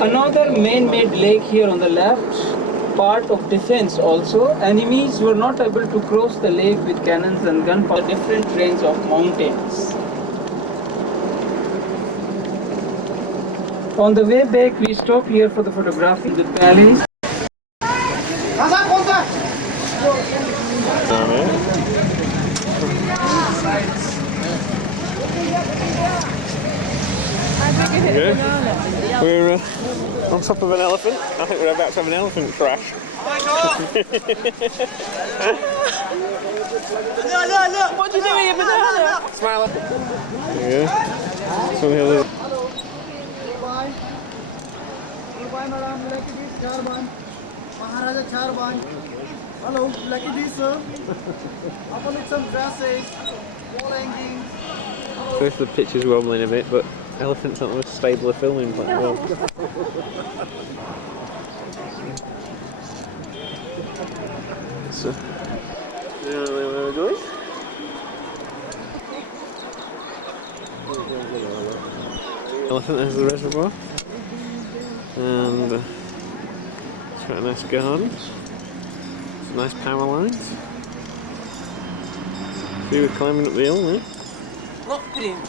Another man-made lake here on the left, part of defense also. Enemies were not able to cross the lake with cannons and gunpowder, different range of mountains. On the way back, we stopped here for the photography. The palace. We're on top of an elephant. I think we're about to have an elephant crash. Look! What are you doing with banana? Smile. There you go. So we have a Hello, lucky this sir. I'll put some dresses, wall hanging. so the picture's wobbling a bit, but elephants aren't the most stable of filming quite well. So, where we're going? Elephant has the reservoir, and it's got a nice garden, some nice power lines. See, we're climbing up the hill now. Blueprint.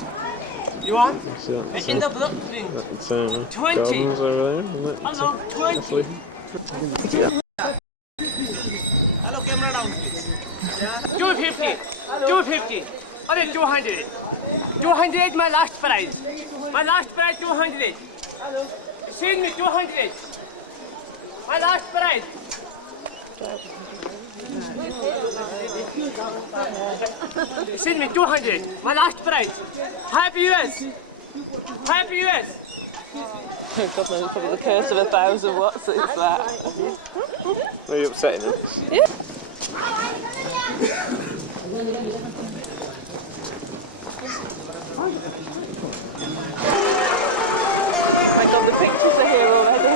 You want? So In the blueprint. that's 20. gardens over there, isn't it? Hello, 20. Hello, camera down please. 250. 250. Or 200. 200 my last price. My last price 200. Hello. Excuse me, 200. My last price. Excuse me, 200. My last price. Happy US. Happy US. Oh God, no, it's probably the curse of 1,000 watts. It's that. Are you upsetting them? Yeah. My God, the pictures are here already.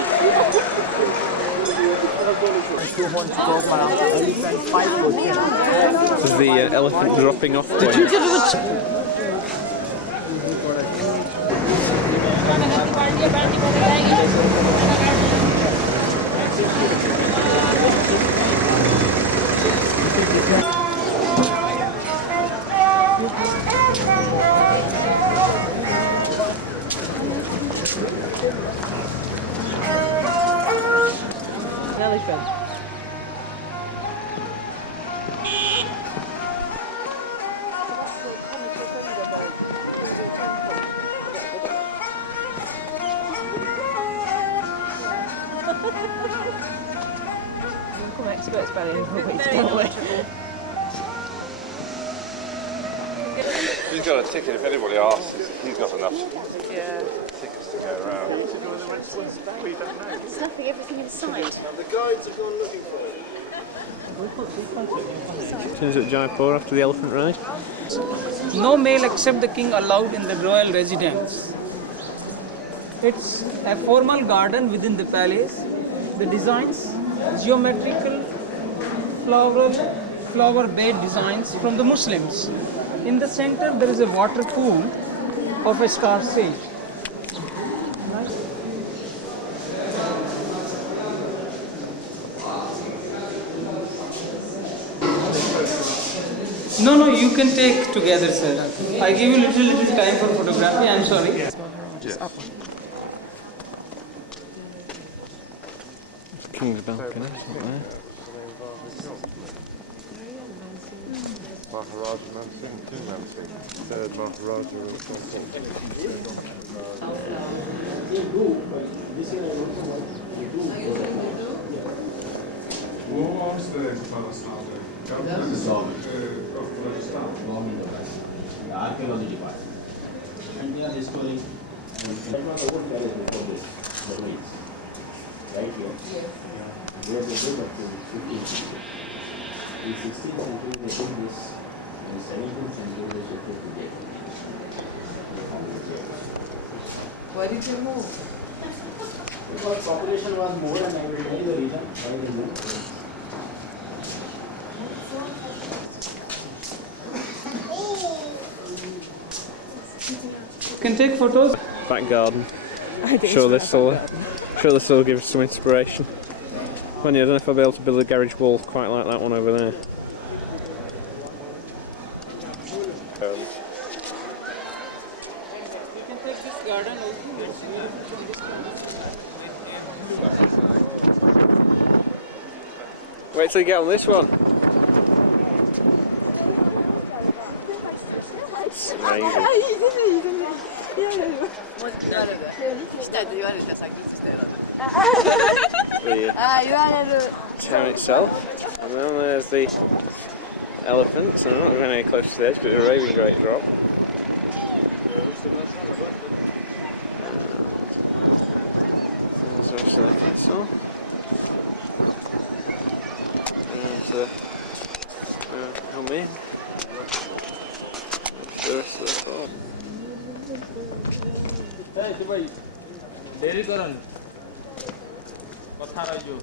This is the elephant dropping off point. You give him a elephant. Come experts by the end of the week, don't we? He's got a ticket. If anybody asks, he's got enough Yeah. tickets to go around. Snapping everything inside. The guides have gone looking for it. Turns at Jaipur after the elephant ride. No male except the king allowed in the royal residence. It's a formal garden within the palace. The designs, geometrical, flower bed designs from the Muslims. In the center there is a water pool of a star sage. No, you can take together, sir. I give you little time for photography. I'm sorry. Yes. King's balcony, isn't there? Maharaja Mansion, two mansions. Third Maharaja or something. Archaeology department. And they are restoring the old palace before this, the ruins. Right here. Where they built up to 15th century. In 16th century they built this, in 17th century they shifted to Jaipur. Why did you move? Because population was more and I will tell you the reason why they moved. You can take photos. Back garden. Show this fella. sure this will give us some inspiration. Funny, I don't know if I'll be able to build a garage wall quite like that one over there. You can take this garden also. Wait till you get on this one. It's amazing. 言われる。したいと言われたさっきしたよ。 The ああ言われる。 town itself, and then there's the elephants. I'm not going any close to the edge, but the raving great drop. There's the rest of the castle. And come in. There's the rest of the fort. Dairy Karan. What are you?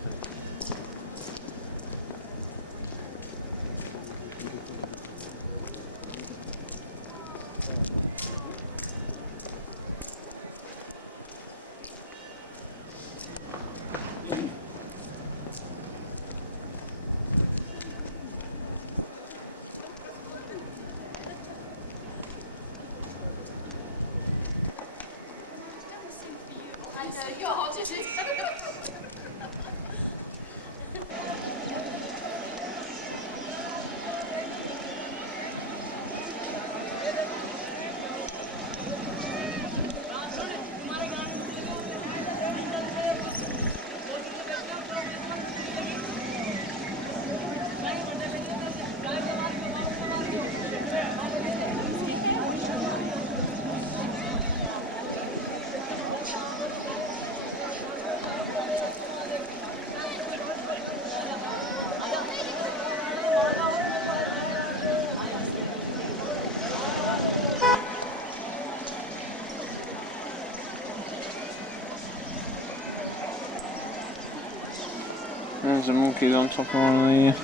There's a monkey on top of one of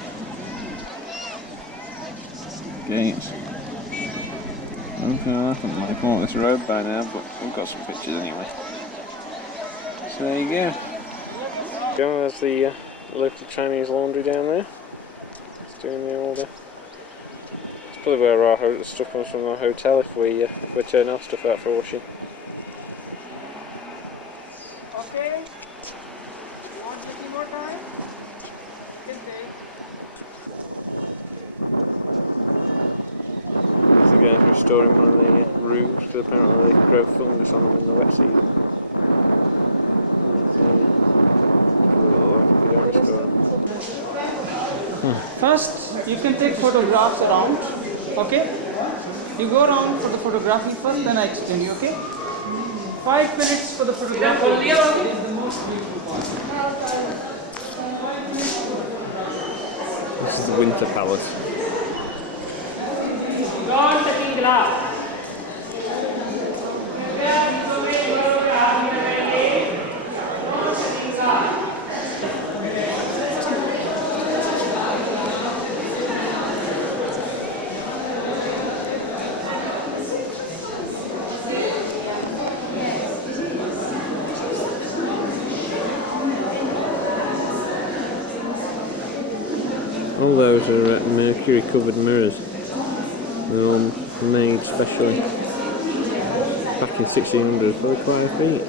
the gates. Okay, I haven't like come up this road by now, but we've got some pictures anyway. So there you go. There's the local Chinese laundry down there. It's doing the order. It's probably where our stuff comes from our hotel if we turn our stuff out for washing. Okay. Want any more time? They're going to restoring one of the roofs because apparently they grow fungus on them in the wet season. First, you can take photographs around. Okay? You go around for the photography first, then I explain you. Okay? 5 minutes for the photography. Is the most beautiful part. 5 minutes for the photography. This is the Winter Palace. Don't taking glass. All those are mercury covered mirrors. They're all made specially back in 1600, probably quite a feat.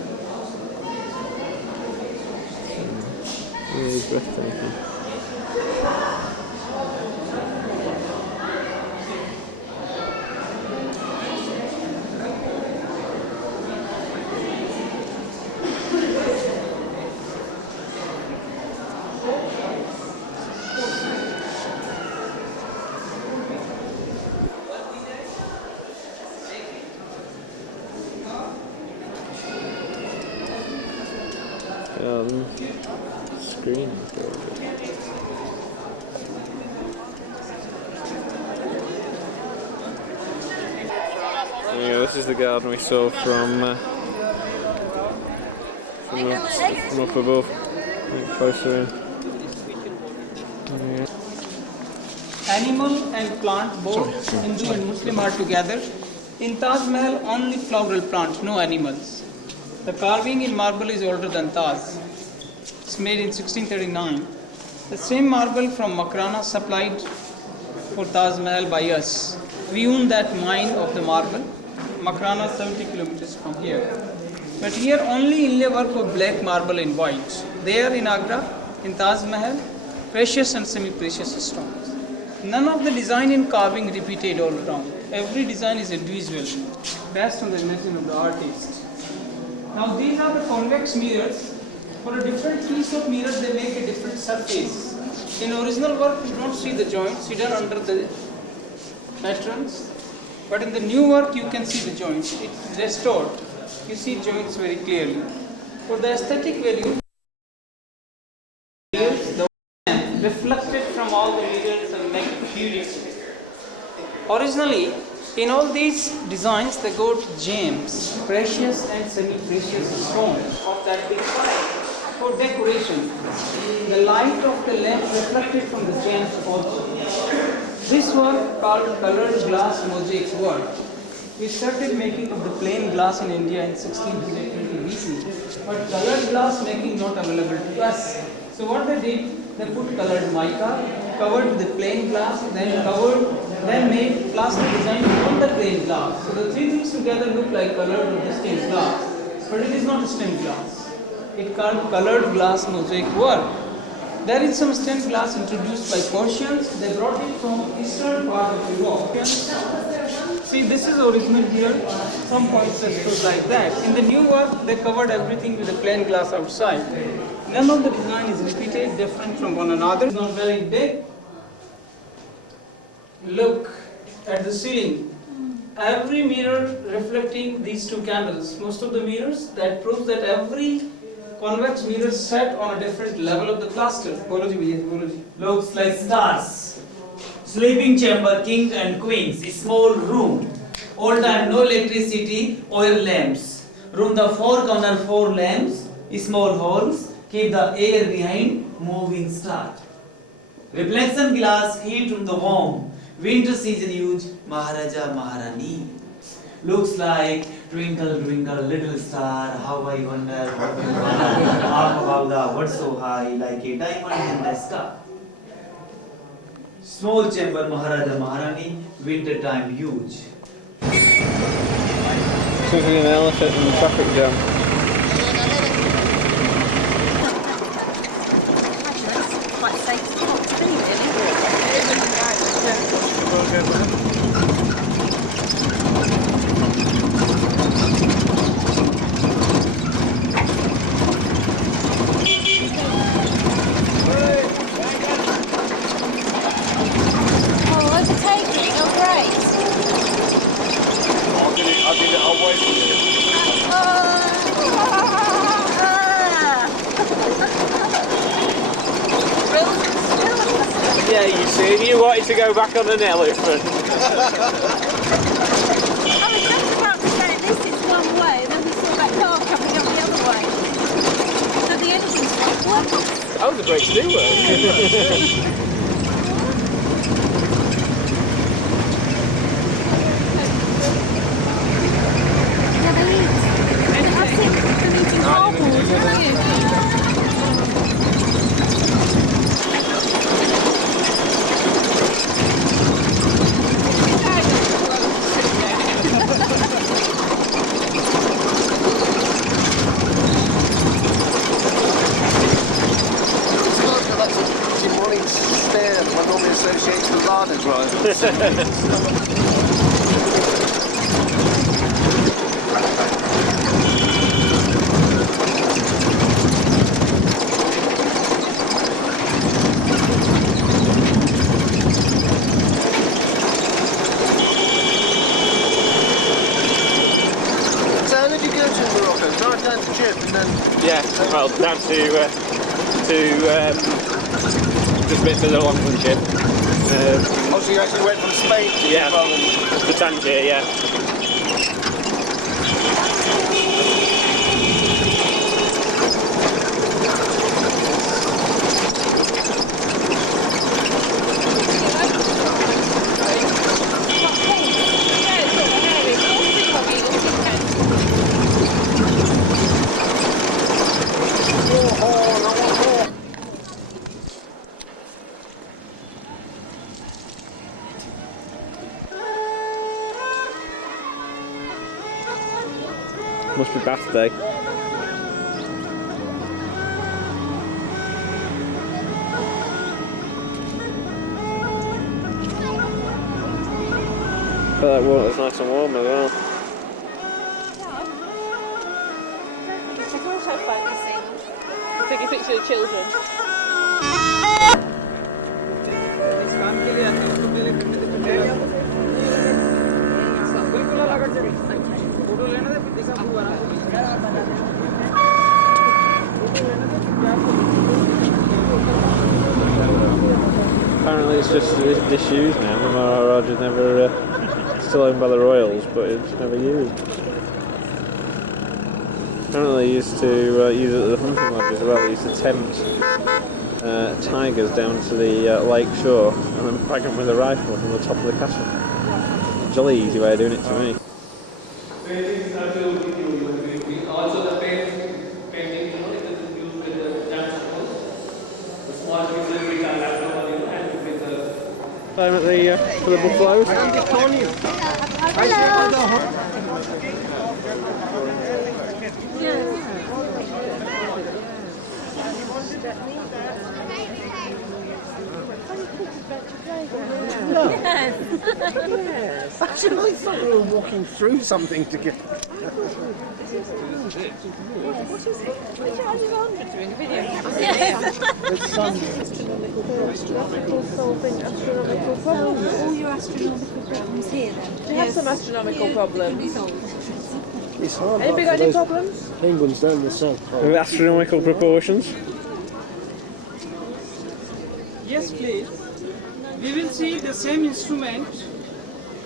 Really breathtaking. Screen. Yeah, this is the garden we saw from up above. Closer in. Yeah. Animal and plant, both Hindu and Muslim, are together. In Taj Mahal, only floral plants, no animals. The carving in marble is older than Taj. It's made in 1639. The same marble from Makrana supplied for Taj Mahal by us. We own that mine of the marble. Makrana 70 kilometers from here. But here only inlay work of black marble in white. There in Agra, in Taj Mahal, precious and semi-precious stones. None of the design and carving repeated all around. Every design is individual, based on the imagination of the artist. Now these are the convex mirrors. For a different piece of mirror, they make a different surface. In original work, you don't see the joints hidden under the patterns. But in the new work, you can see the joints. It's restored. You see joints very clearly. For the aesthetic value, the reflected from all the mirrors and make beauty. Originally, in all these designs, they got gems, precious and semi-precious stones of that big size for decoration. The light of the lamp reflected from the gems also. This work, called colored glass mosaic work, we started making of the plain glass in India in 1620 BC, but colored glass making not available to us. So what they did, they put colored mica, covered the plain glass, then made plastic design on the plain glass. So the three things together look like colored or stained glass, but it is not stained glass. It called colored glass mosaic work. There is some stained glass introduced by Persians. They brought it from eastern part of Europe. See, this is original here. Some points are stood like that. In the new work, they covered everything with a plain glass outside. None of the design is repeated, different from one another. It's not very big. Look at the ceiling. Every mirror reflecting these two candles. Most of the mirrors, that proves that every convex mirror set on a different level of the cluster. Looks like stars. Sleeping chamber, kings and queens. Small room. All time no electricity, oil lamps. Room the four corner, four lamps. Small holes. Keep the air behind. Moving star. Reflection glass, heat from the warm. Winter season use. Maharaja Maharani. Looks like twinkle, twinkle, little star, how I wonder what you wonder, up above the world so high, like a diamond in the sky. Small chamber, Maharaja Maharani, winter time huge. Seems like an elephant in the traffic jam. Yeah, you see, you wanted to go back on an elephant. I was just about to say, at least it's one way, and then we saw that car coming up the other way. So the engine's not working. Oh, the brakes do work. Yeah, well, down to just a bit further along from the ship. Oh, so you actually went from Spain to to Tangier, yeah. Happy birthday. But that water's nice and warm as well. Take a picture of the children. Apparently it's just disused now. The Maharaj is never still owned by the royals, but it's never used. Apparently they used to use it at the hunting lodge as well. They used to tempt tigers down to the lake shore and then bag them with a rifle from the top of the castle. It's a jolly easy way of doing it to me. Also the painting, it is used with the dance suppose. The small pieces we can have and with the Time at the for the buffaloes. Yes. Actually, I thought we were walking through something together. What is it? Which are you on doing a video? Astronomical solving astronomical problems. All your astronomical problems here then. We have some astronomical problems. It's hard. Anybody got any problems? Penguins down the south pole. With astronomical proportions. yes, please. We will see the same instrument.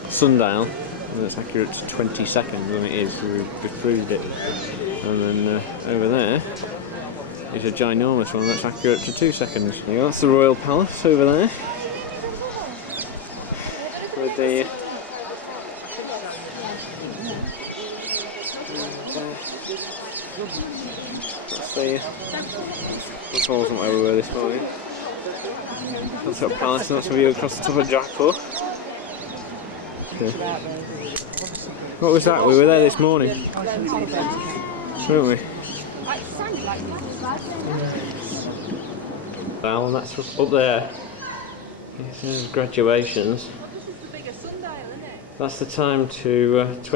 Sundial, and it's accurate to 20 seconds, and it is. We've proved it. And then over there is a ginormous one that's accurate to 2 seconds. There you go, that's the Royal Palace over there. With the that's all from where we were this morning. That's our palace, and that's a view across the top of Jaipur. Okay. What was that? We were there this morning, weren't we? Well, that's up there. It says graduations. That's the time to 2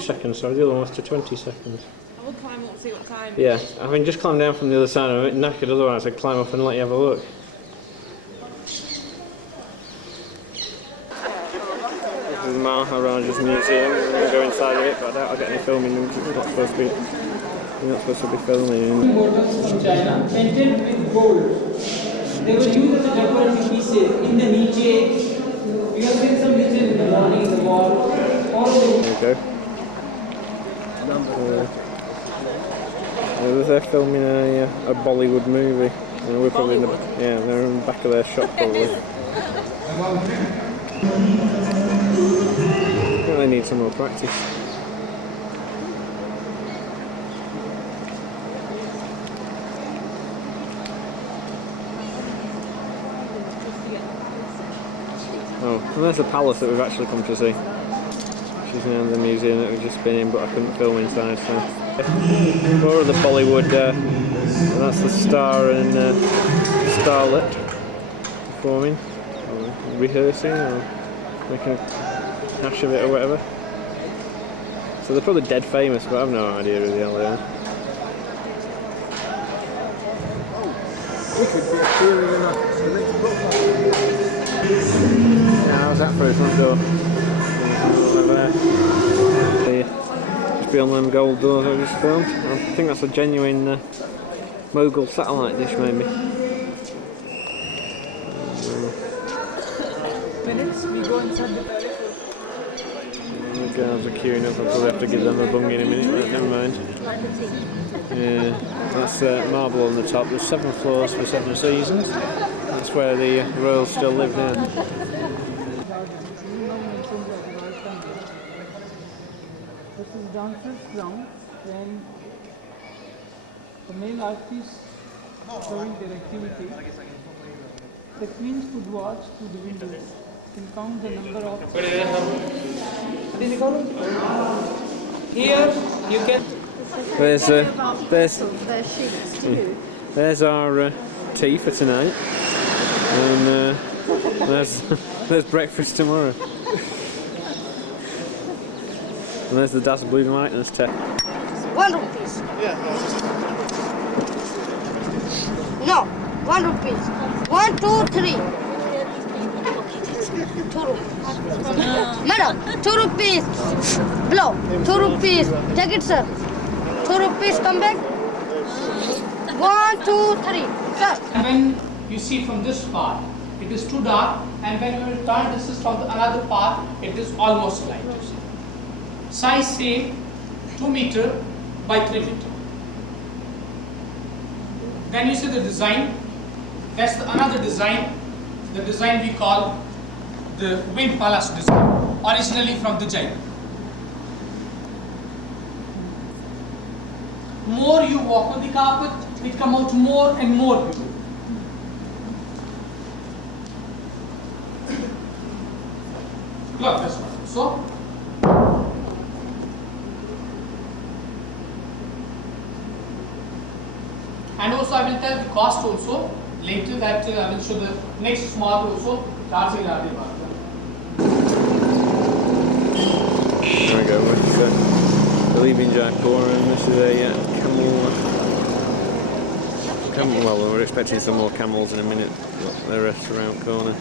seconds, sorry, the other one was to 20 seconds. I will climb up and see what time. Yeah, I mean, just climb down from the other side. I'm a bit knackered otherwise. I'd climb up and let you have a look. This is the Maharaja's museum. We're going to go inside of it, but I doubt I'll get any filming. We're not supposed to be filming. From China, painted with gold. They were used as a decorative pieces in the niche. We have seen some niches in the morning, in the wall. All the There you go. They're filming a Bollywood movie. We're probably in the they're in the back of their shop probably. Well, they need some more practice. Oh, and there's the palace that we've actually come to see. Which is now the museum that we've just been in, but I couldn't film inside, so. More of the Bollywood, and that's the star and starlet performing, or rehearsing, or making a hash of it or whatever. So they're probably dead famous, but I have no idea who the hell they are. We could be cheering enough. Yeah, how's that for a front door? Just beyond them gold doors I just filmed. I think that's a genuine Mughal satellite dish maybe. minutes, we go inside the palace. The guards are queuing up, I'll probably have to give them a bung in a minute, but never mind. Yeah, that's marble on the top. There's 7 floors for 7 seasons. That's where the royals still live now. This is dancer's ground, when the male artists showing their activity. The queens could watch through the windows and count the number of. Here you can. There's our tea for tonight, and there's breakfast tomorrow. And there's the dazzle blue lightness test. 1 rupees. No, 1 rupees. 1, 2, 3. 2 rupees. Madam, 2 rupees. Blow. 2 rupees. Take it, sir. 2 rupees. Come back. 1, 2, 3. Sir. When you see from this part, it is too dark, and when you will turn this is from the another part, it is almost light. You see. Size same, 2 meter by 3 meter. Then you see the design. That's another design. The design we call the Wind Palace design, originally from the Jaipur. More you walk on the carpet, it comes out more and more beautiful. Look this one. So. And also I will tell the cost also later, that I will show the next small also. There we go, we're leaving Jaipur, and this is a camel. Well, we're expecting some more camels in a minute. Look, they're around corner.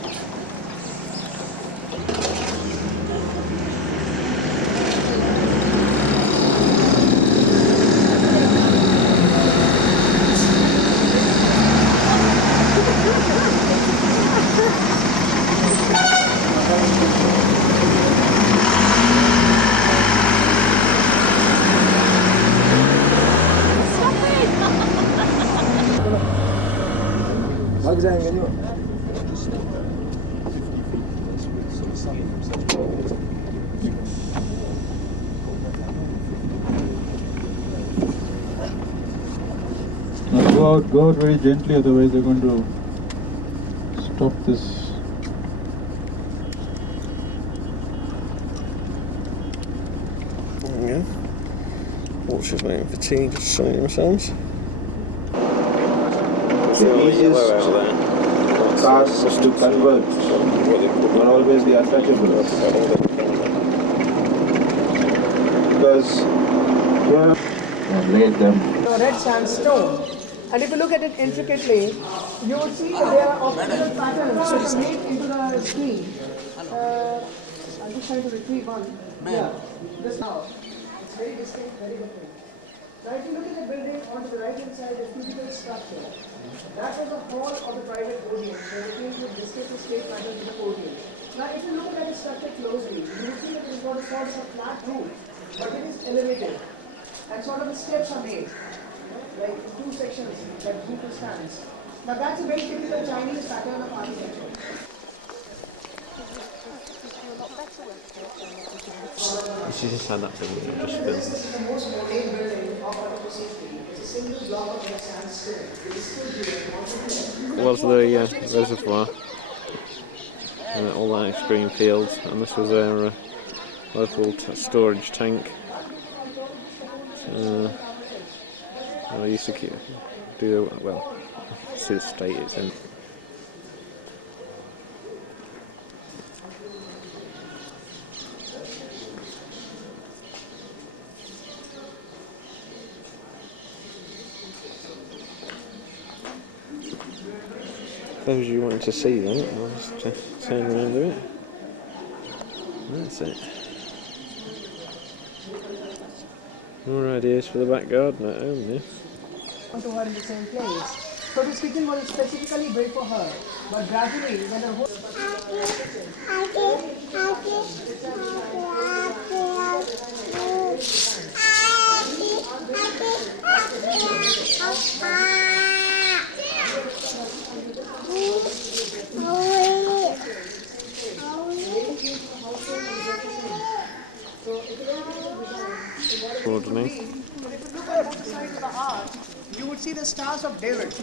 Now go out very gently, otherwise they're going to stop this. There we go. Watchers waiting for tea, just showing themselves. The easiest task to convert will always be untouchable. Because here and laid them. Red sandstone, and if you look at it intricately, you would see that there are optical patterns which are made into the screen. I'm just trying to retrieve one. Yeah, this now. It's very distinct, very different. Now, if you look at the building onto the right hand side, the cubical structure, that was the hall of the private audience, where it came to discuss the state matters with the audience. Now, if you look at the structure closely, you will see that it is got a sort of a flat roof, but it is elevated, and sort of the steps are made, like 2 sections, like Buddha stands. Now, that's a very typical Chinese pattern of architecture. She just had that thing just This is the most modern building of Jaipur City. It's a single block of red sandstone. It is still here. was the reservoir, and all that nice green fields, and this was their local storage tank. I used to do well. See the state it's in. Those you wanted to see them, I'll just turn around a bit. That's it. More ideas for the back garden at home, yeah? To her in the same place. So this kitchen was specifically built for her. But gradually, when her whole you would see the stars of David.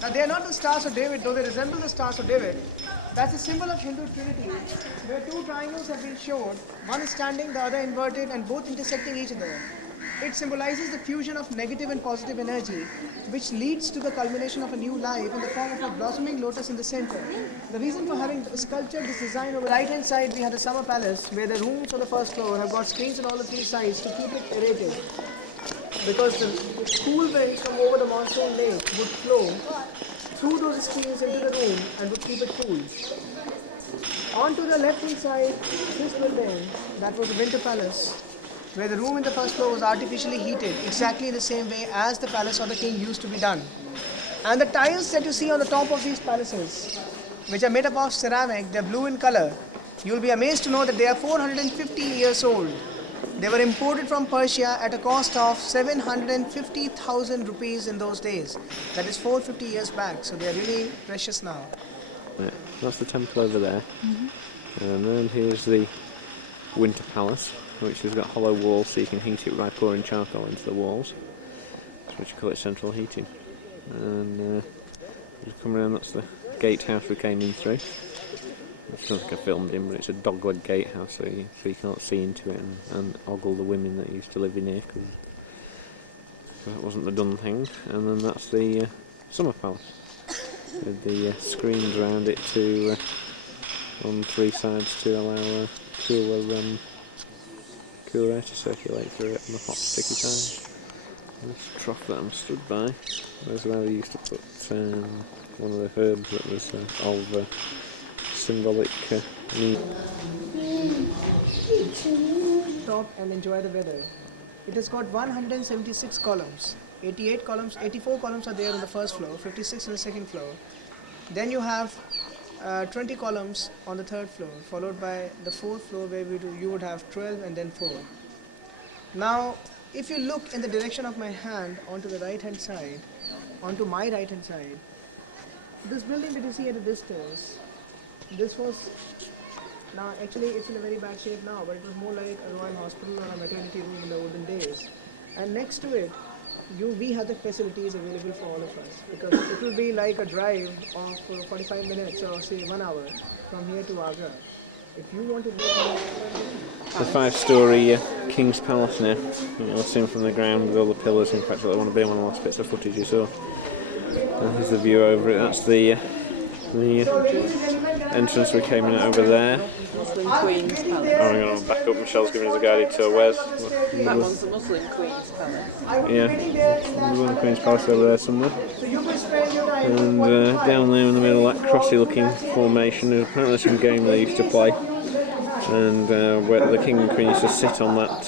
Now they are not the stars of David, though they resemble the stars of David, That's a symbol of Hindu Trinity, where two triangles have been shown, one is standing, the other inverted, and both intersecting each other. It symbolizes the fusion of negative and positive energy, which leads to the culmination of a new life in the form of a blossoming lotus in the center. The reason for having sculptured this design, on the right hand side we have the summer palace, where the rooms on the first floor have got screens on all the three sides to keep it aerated. Because the cool winds from over the monsoon lake would flow through those screens into the room and would keep it cool. On to the left hand side, this building, that was the winter palace, where the room in the first floor was artificially heated, exactly in the same way as the palace of the king used to be done. And the tiles that you see on the top of these palaces, which are made up of ceramic, they're blue in color. You'll be amazed to know that they are 450 years old. They were imported from Persia at a cost of 750,000 rupees in those days. That is 450 years back, so they are really precious now. Yeah, that's the temple over there. And then here's the winter palace, which has got hollow walls so you can heat it by pouring charcoal into the walls, which you call it central heating. And you come around, that's the gatehouse we came in through. It's not like I filmed in, but it's a dogleg gatehouse, so you can't see into it and ogle the women that used to live in here, because that wasn't the done thing. And then that's the summer palace, with the screens around it to on three sides to allow cooler air to circulate through it on the hot, sticky times. This trough that I'm stood by, there's where they used to put one of the herbs that was of symbolic need. Stop and enjoy the weather. It has got 176 columns. 84 columns are there on the first floor, 56 on the second floor. Then you have 20 columns on the third floor, followed by the fourth floor where you would have 12 and then 4. Now, if you look in the direction of my hand onto the right hand side, onto my right hand side, this building that you see at a distance, this was, now actually it's in a very bad shape now, but it was more like a royal hospital or a maternity room in the olden days. And next to it, we have the facilities available for all of us, because it will be like a drive of 45 minutes or say 1 hour from here to Agra. If you want to live The 5-storey King's Palace now. You'll see them from the ground with all the pillars. In fact, I want to be on one of the last bits of footage you saw. And here's the view over it. That's the entrance we came in over there. Muslim Queen's Palace. Oh, I'm going to back up. Michelle's giving us a guided tour. Where's That one's the Muslim Queen's Palace. yeah, Muslim Queen's Palace over there somewhere. And down there in the middle, that crossy looking formation, there's apparently some game they used to play. And where the King and Queen used to sit on that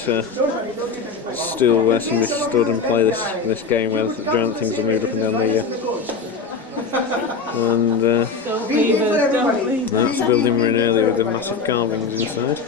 stool where somebody stood and play this game where the giant things are moved up and down the and Don't leave us, don't leave us. that's the building we're in earlier with the massive carvings inside.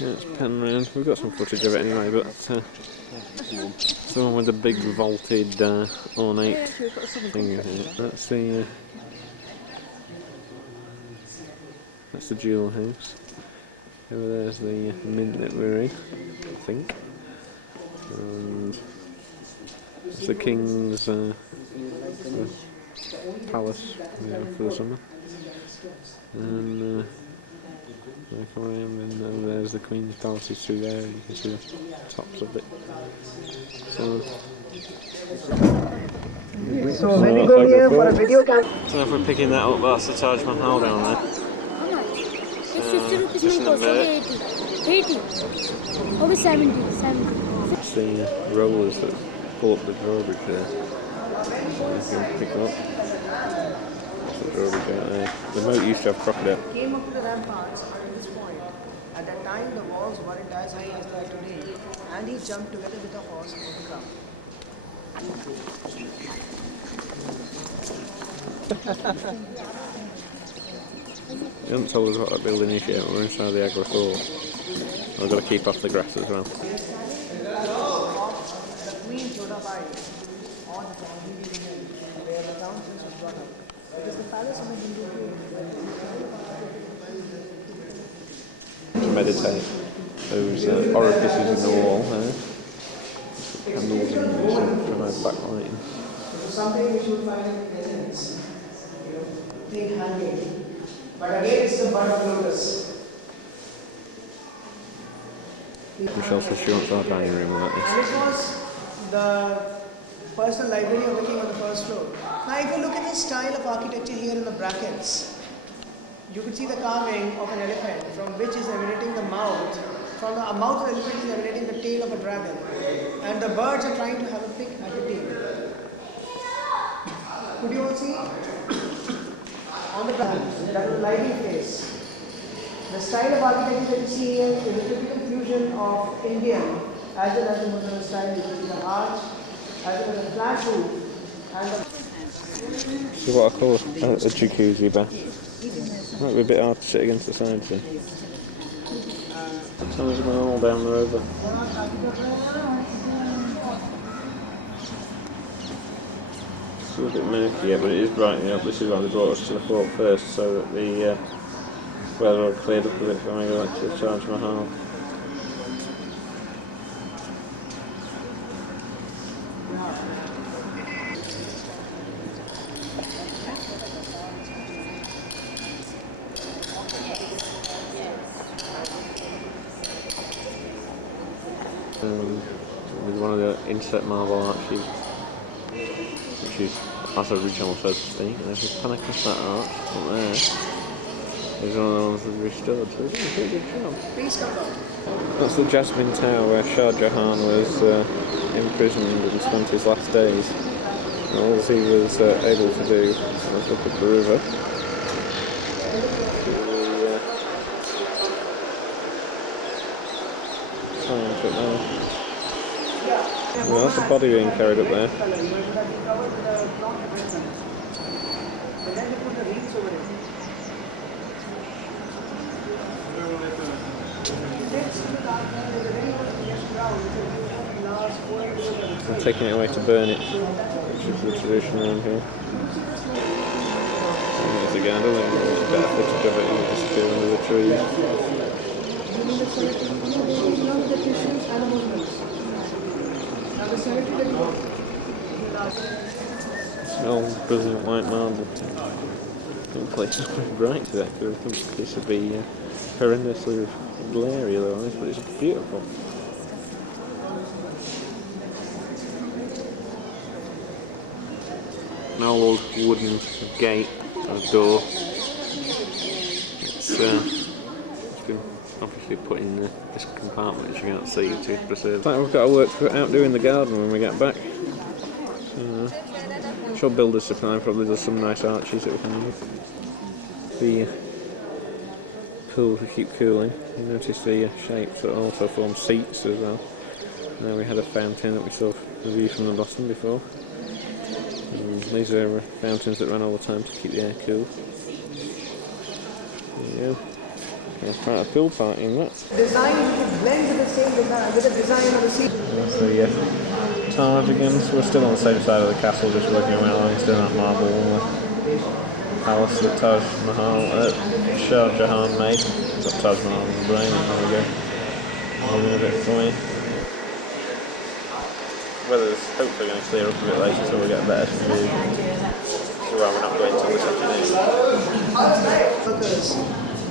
let's pan round. We've got some footage of it anyway, but it's the one with the big vaulted ornate thing in it. That's the jewel house. Over there's the mint that we're in, I think. And it's the king's palace, for the summer. And come around, and over there's the Queen's palaces through there. You can see the tops of it. So when we go here for a video camera. So if we're picking that up, that's the Taj Mahal down there. It's 50 rupees mango, so 80. Over 70. It's the rollers that pull up the drawbridge there. So you can pick them up. That's the drawbridge out there. The moat used to have crocodile. Came up to the ramparts at this point. At that time, the walls weren't as high as they are today, and he jumped together with a horse on the ground. They haven't told us what that building is yet. We're inside the Agra Fort. We've got to keep off the grass as well. The Queen Jodabai, or the family building, where the crown prince was brought up. It is the palace of the Hindu king. To meditate. Those orifices in the wall there. Candles and provide backlighting. So something which you will find in essence, think handmade. But again, it's the bud of lotus. Michelle says she wants our dining room like this. And it was the personal library of the king on the first floor. Now, if you look at the style of architecture here in the brackets, you could see the carving of an elephant, from which is emanating the mouth. From the mouth of the elephant is emanating the tail of a dragon, and the birds are trying to have a pick at the tail. Could you all see? On the ground, that is a living face. The style of architecture that you see here is a typical fusion of Indian as well as the Muslim style. You can see the arch, as well as the flat roof, and the. So what I call a jacuzzi bath. Might be a bit hard to sit against the sides then. Taj Mahal down the river. It's a bit murky yet, but it is brightening up. This is why they brought us to the fort first, so that the weather all cleared up a bit for me to go back to the Taj Mahal. With one of the inset marble arches, which is as original, so to speak. And if you pan across that arch up there, is one of the ones that's restored, so it's a pretty good job. That's the Jasmine Tower where Shah Jahan was imprisoned and spent his last days. And all he was able to do was look at the river. Well, that's the body being carried up there. I'm taking it away to burn it, which is the tradition around here. And there's the gander, there's a better footage of it, and it disappear under the trees. It's all brilliant white marble. The place is quite bright today, because this would be horrendously glary otherwise, but it's beautiful. An old wooden gate or door. It's been obviously put in this compartment, as you can't see, to preserve. It's like we've got to work out doing the garden when we get back. I'm sure Builder's Supply probably does some nice arches that we can use. The pool to keep cooling. You notice the shapes that also form seats as well. Now we had a fountain that we saw the view from the bottom before. And these are fountains that run all the time to keep the air cool. There you go. It's part of pool party, isn't it? Design should blend with the same design, with the design of the sea. So yeah, Taj again. So we're still on the same side of the castle, just working our way along. Still that marble palace that Taj Mahal, Shah Jahan made. Got Taj Mahal in the brain. There we go. Moving a bit for you. Weather's hopefully going to clear up a bit later, so we'll get a better view. So we're not going till this afternoon. Workers,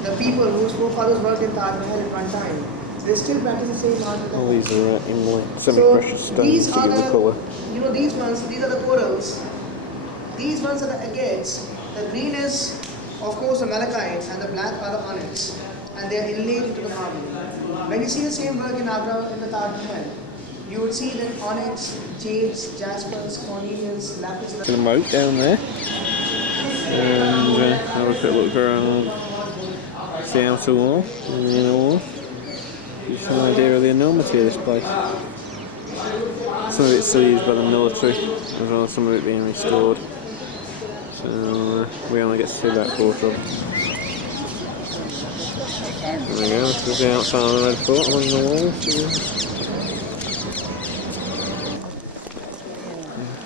the people whose forefathers worked in Taj Mahal at one time, they still practice the same art. All these are in like semi-precious stones to give the colour. You know, these are the corals. These ones are the agates. The green is, of course, the malachite, and the black are the onyx, and they are inlaid into the marble. When you see the same work in Agra in the Taj Mahal, you would see that onyx, jades, jaspers, cornelians, lapis lazuli. A moat down there, and have a quick look around the outer wall and the inner wall. Just an idea of the enormity of this place. Some of it's still used by the military, as well as some of it being restored. So we only get to see that quarter of it. There we go, this is the outside of the Red Fort along the wall.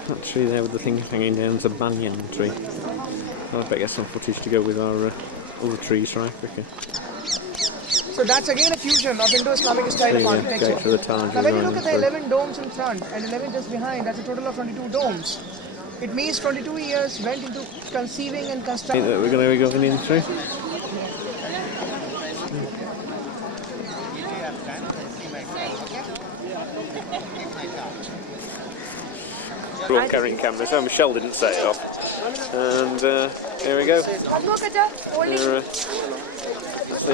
That tree there with the thing hanging down is a banyan tree. I'll better get some footage to go with our other trees from Africa. So that's again a fusion of Indo-Islamic style of architecture. Now when you look at the 11 domes in front and 11 just behind, that's a total of 22 domes. It means 22 years went into conceiving and constructing. That we're going to be going in through. We're all carrying cameras, so Michelle didn't set it off. And here we go.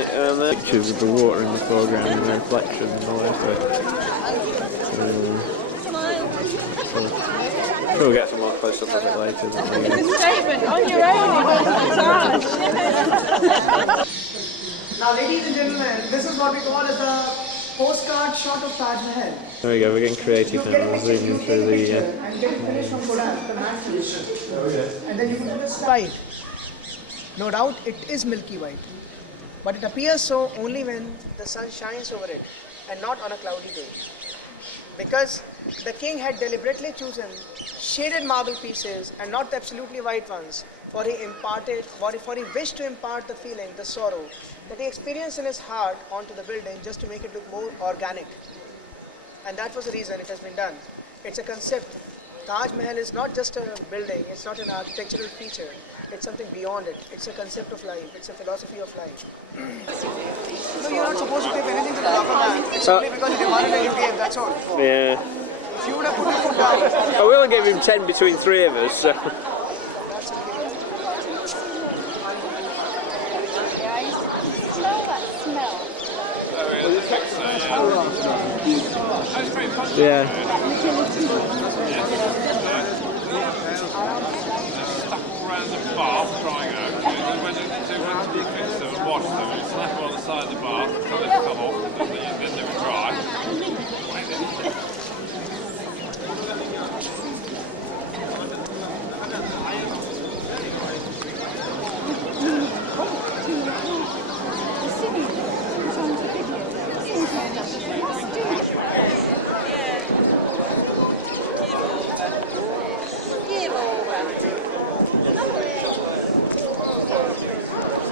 And the pictures of the water in the foreground and the reflection and all that. We'll get some more close up of it later. It's a statement on your own. Now, ladies and gentlemen, this is what we call as a postcard shot of Taj Mahal. There we go, we're getting creative now. We're zooming through the. And get it finished from Kodak, the matches. And then you can do this white. No doubt, it is milky white. But it appears so only when the sun shines over it and not on a cloudy day. Because the king had deliberately chosen shaded marble pieces and not the absolutely white ones, for he wished to impart the feeling, the sorrow that he experienced in his heart onto the building, just to make it look more organic. And that was the reason it has been done. It's a concept. Taj Mahal is not just a building, it's not an architectural feature. It's something beyond it. It's a concept of life. It's a philosophy of life. No, you're not supposed to give anything to the government. It's only because you demanded that you gave, that's all. Yeah. If you would have put your foot down. Oh, we only gave him 10 between 3 of us, so. That's okay. Yeah. Around the bath, trying out. When you fix them and wash them, you slap them on the side of the bath until they come off, and then they will dry.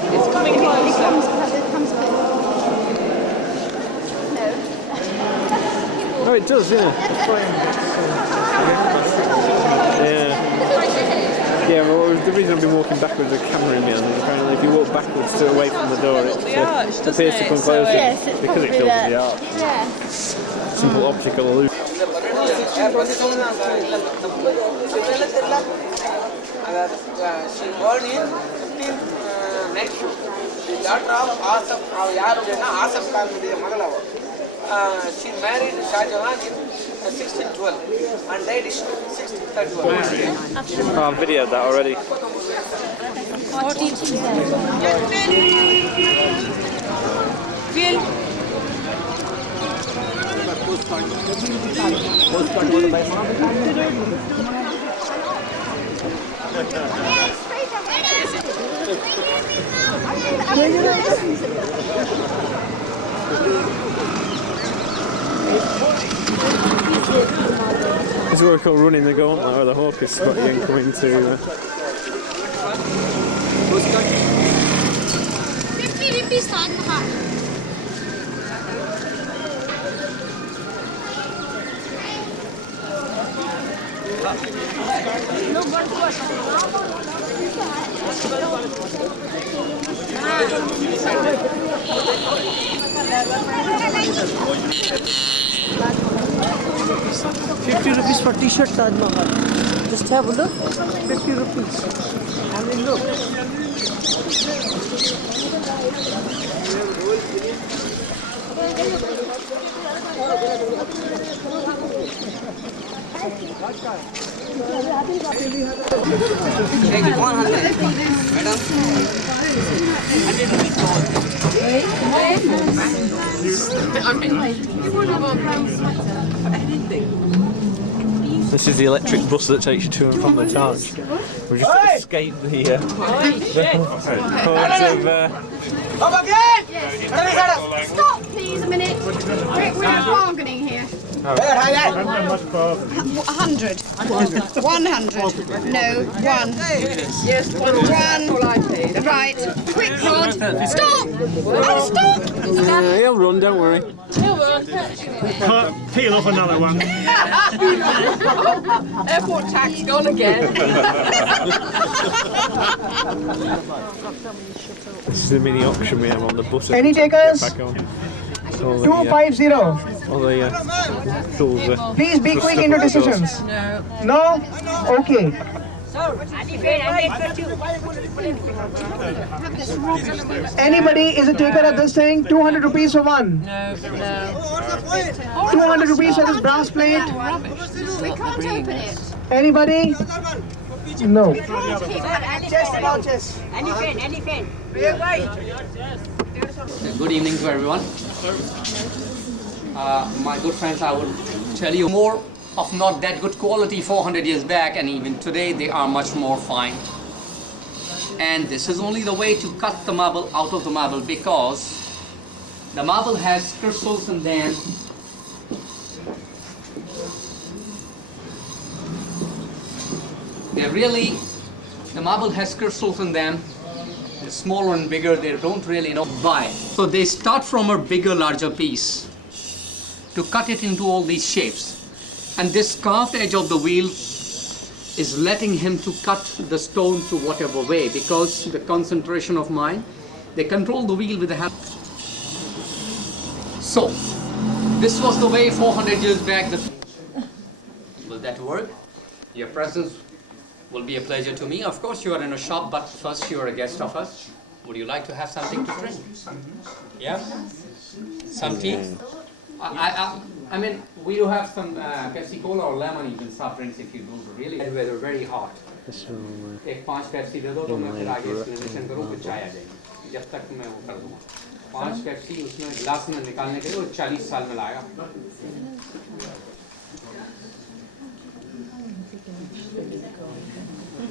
It's coming closer. Oh, it does, yeah. Yeah. Yeah, well, the reason I've been walking backwards with the camera in my hand is apparently if you walk backwards to away from the door, it appears to come closer. Yes, because it fills the arch. Yeah. Simple optical illusion. She born in 1592. The daughter of Asaf, Asaf Khan, Magalava. She married Shah Jahan in 1612 and died in 1631. Oh, I've videoed that already. What did you say? Postcard. It's what we call running the gauntlet, where the hawkers spot you and come into. 50 rupees Taj Mahal. ₹50 for t-shirt Taj Mahal. Just have a look. 50 rupees. I mean, look. This is the electric bus that takes you to and from the Taj. We just escaped the hordes of. Stop, please, a minute. We're bargaining here. 100. 100. No, 1. Yes, 1. Right. Quick, Rod. Stop! Rod, stop! He'll run, don't worry. Peel off another one. Airport tax gone again. This is the mini auction we have on the bus. Any takers? Back on. 250. All the tools, Please be quick in your decisions. No. No? Okay. Anybody is a taker of this thing? 200 rupees for one. No. 200 rupees for this brass plate. We can't open it. Anybody? No. Anything. Good evening to everyone. My good friends, I would tell you more of not that good quality 400 years back, and even today they are much more fine. And this is only the way to cut the marble out of the marble, because the marble has crystals in them. The marble has crystals in them. They're smaller and bigger, they don't really know why. So they start from a bigger, larger piece to cut it into all these shapes. And this carved edge of the wheel is letting him to cut the stone to whatever way, because the concentration of mind, they control the wheel with the hand. So, this was the way 400 years back. Will that work? Your presence will be a pleasure to me. Of course, you are in a shop, but first you are a guest of us. Would you like to have something to drink? Yeah? Some tea? I mean, we do have some Pepsi Cola or lemon, even soft drinks if you do really. And they're very hot. एक 5 Pepsi दे दो तो मैं फिर आगे explanation करूँ फिर चाय आ जाएगी जब तक मैं वो कर दूँगा 5 पेप्सी उसमें गिलास में निकालने के लिए वो 40 साल में लाएगा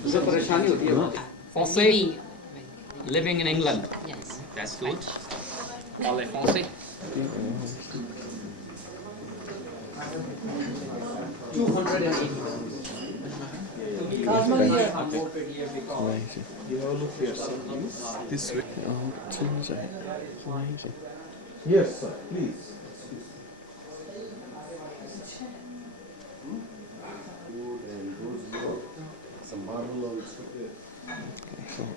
उसे परेशानी होती है Foncé living in England. Yes. That's good. Parlez français. 280. This way. Oh, Tuesday. Amazing. Yes, sir. Please. Some marble also.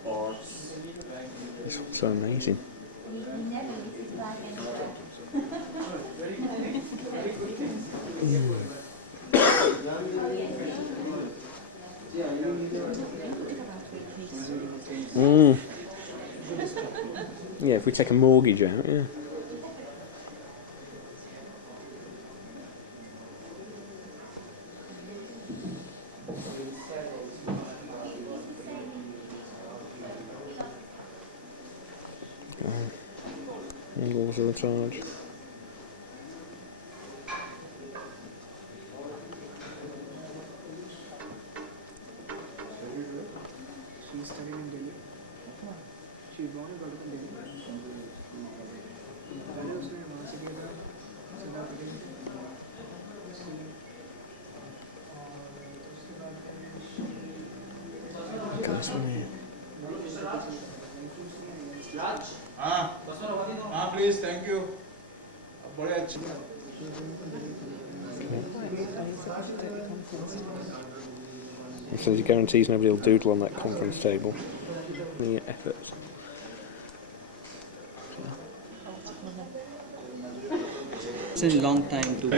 Arts. This looks so amazing. Yeah, if we take a mortgage out, yeah. Angles of the Taj. Please, thank you. It says he guarantees nobody will doodle on that conference table. The efforts. It's a long time to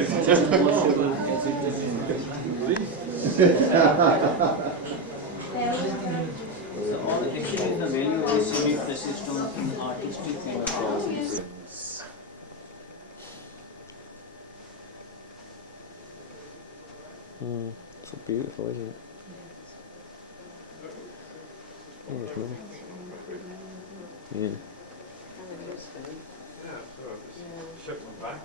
So all actually the value is be persist on artistic and So beautiful, isn't it? Oh, it's lovely. Yeah. Ship them back.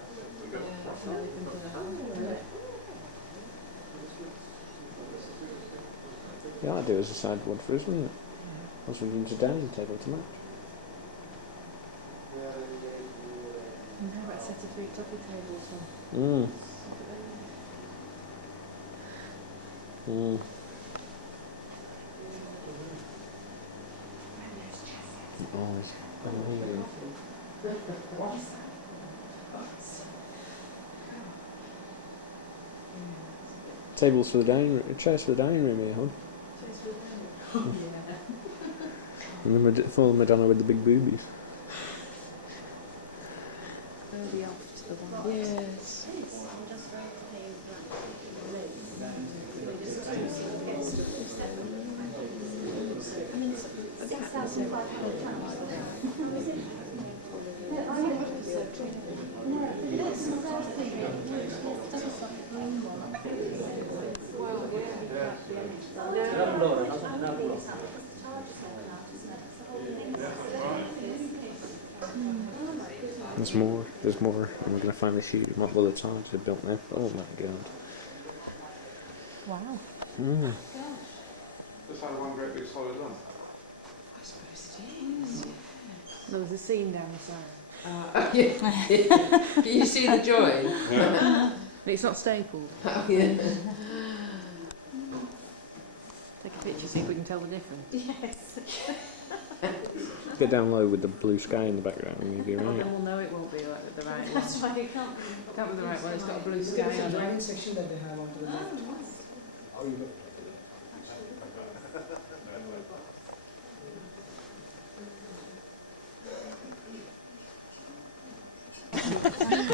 Yeah, I'd do it as a sideboard for us, wouldn't it? Once we use a dining table to match. And how about a set of 3 coffee tables on? Tables for the dining room, chairs for the dining room here, hon. And the full Madonna with the big boobies. Early off to the one. Yes. There's more, and we're going to find this huge map of the times they built there. Oh my god. Wow. Just had one great big solid lump. I suppose it is. There was a scene down the side. Can you see the joy? Yeah. It's not stapled. Oh, yeah. Take a picture, see if we can tell the difference. Yes. Get down low with the blue sky in the background and you'll be right. Well, no, it won't be like the right one. That's why you can't. Can't be the right one, it's got a blue sky There's a on dining it. section that they have onto the left.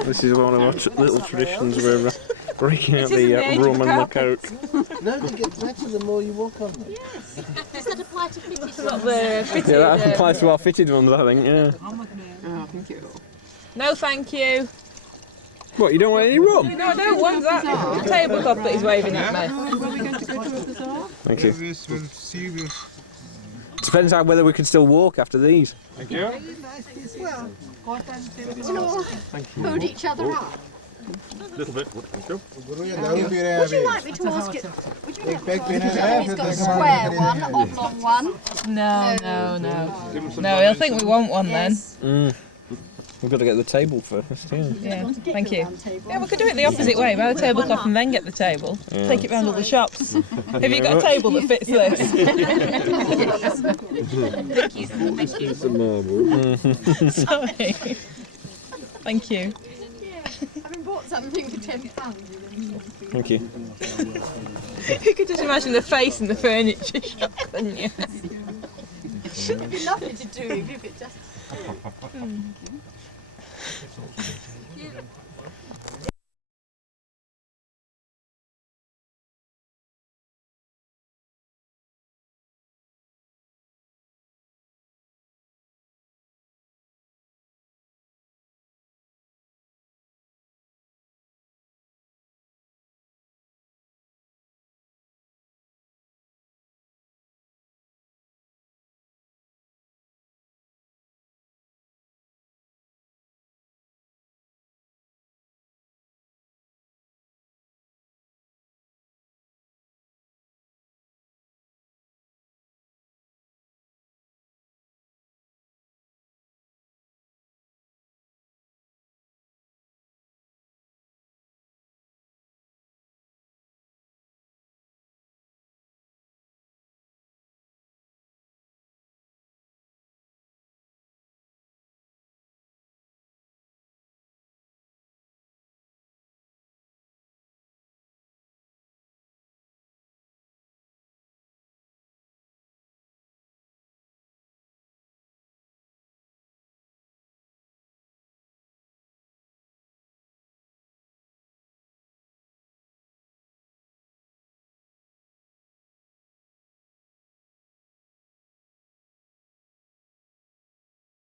This is one of our little traditions. We're breaking out the rum and the coke. No, it gets better the more you walk on them. Yes. Does that apply to fitted ones? Not the fitted. Yeah, that applies to our fitted ones, I think, yeah. Oh, thank you. No, thank you. What, you don't want any rum? No, I don't want that. The tablecloth that he's waving at me. Are we going to go to a bazaar? Thank you. Depends on whether we can still walk after these. Thank you. Hold each other up. A little bit. Thank you. Would you like me to ask it? Would you like me to ask it? He's got a square one, oblong one. No. No, he'll think we want one then. We've got to get the table first, yeah. Yeah, thank you. Yeah, we could do it the opposite way, buy the tablecloth and then get the table. Yeah. Take it round all the shops. Have you got a table that fits this? Thank you. It's a marble. Sorry. Thank you. Having bought something for £10. Thank you. You could just imagine the face in the furniture shop, couldn't you? It'd be lovely to do if it just...